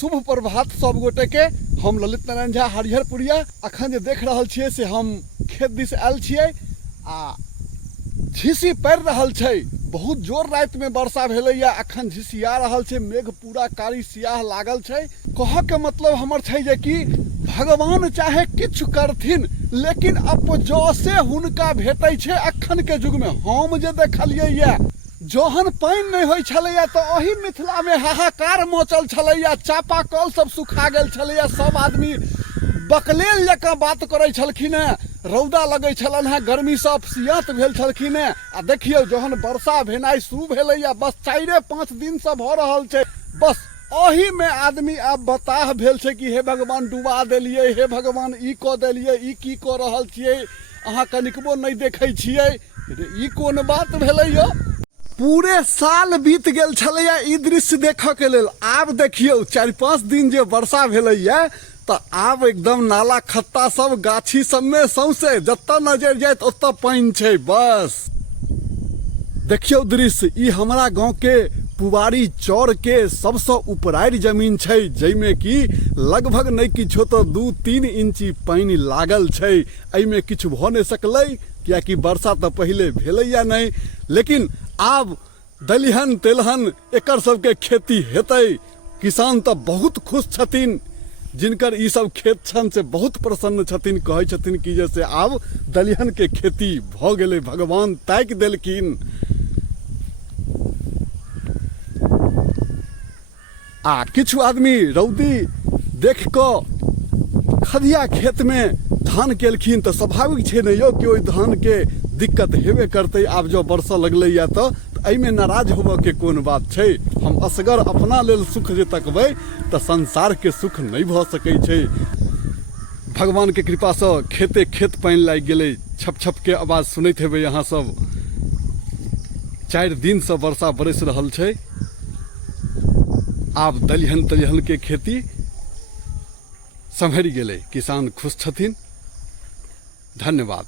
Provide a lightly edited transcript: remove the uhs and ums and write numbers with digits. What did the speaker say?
शुभ प्रभात सब गोटे के। हम ललित नारायण झा हरिहरपुरिया अखन जे देख रहल छियै से हम खेत दिस आयल छियै आ झीसी पड़ि रहल छै। बहुत जोर राति में वर्षा भेलैया, अखन झिसिया रहल छै, मेघ पूरा कारी सियाह लागल छै। कहऽ के मतलब हमर छै जे कि भगवान चाहे किछु करथिन लेकिन अपजोसे हुनका भेटै छै अखन के युग में। हम जे देखलियै या जहन पानि नहीं होइ छलैया तो ओही मिथिला में हाहाकार मचल छलैया, चापाकल सब सुखा गेल छलैया, सब आदमी बकलेल जकाँ बात करै छलखिन हैं, रौदा लगै छलन हैं, गर्मी से अपसियात भेल छलखिन हैं। आ देखियौ जहन वर्षा भेनाइ शुरू भेलैया, बस 4-5 दिन से भऽ रहल छै, बस ओही में आदमी आब बताह भेल छै कि हे भगवान डुबा देलियै, हे भगवान ई कऽ देलियै, ई की कऽ रहल छियै, अहाँ कनिकबो नहीं देखै छियै, ई कोन बात भेलै यौ। पूरे साल बीत गेल छलैया ई दृश्य देखऽ के लेल। आब देखियौ 4-5 दिन जे वर्षा भेलैया तो आब एकदम नाला खत्ता सब गाछी सब में सौंसे जतऽ नजर जायत ओतऽ पानि छै। बस देखियौ दृश्य, ई हमरा गांव के पुवारी चौर के सबसे उपरारि जमीन छै, जैमे कि लगभग नहीं किछो तो 2-3 इंची पानि लागल छै। एहिमे किछु भऽ नहीं सकलै कियाकि वर्षा तो पहले भेलैया नहीं, लेकिन आब दलिहन तेलहन एकर सबके खेती हेतै। किसान तो बहुत खुश छथिन, जिनकर ई सब खेत छन से बहुत प्रसन्न छथिन, कहै छथिन कि जैसे आब दलिहन के खेती भऽ गेलै, भगवान ताकि देलखिन। आ किछु आदमी रौदी देख कऽ खदिया खेत में धान केलखिन तो स्वाभाविक छै ने यौ कि ओहि धान के दिक्कत हेबे करते। आब जो बरसा लगले या तो एहिमे नाराज होबऽ के कोन बात छै। हम असगर अपना लेल सुख जे तकबै तो संसार के सुख नहीं भऽ सकै छै। भगवान के कृपा से खेते खेत पानि लागि गेलै, छप छप के आवाज सुनैत हेबै अहाँ सब। 4 दिन से वर्षा बरस रहल छै। आब दलिहन तलिहन के खेती सम्हरि गेलै, किसान खुश छथिन। धन्यवाद।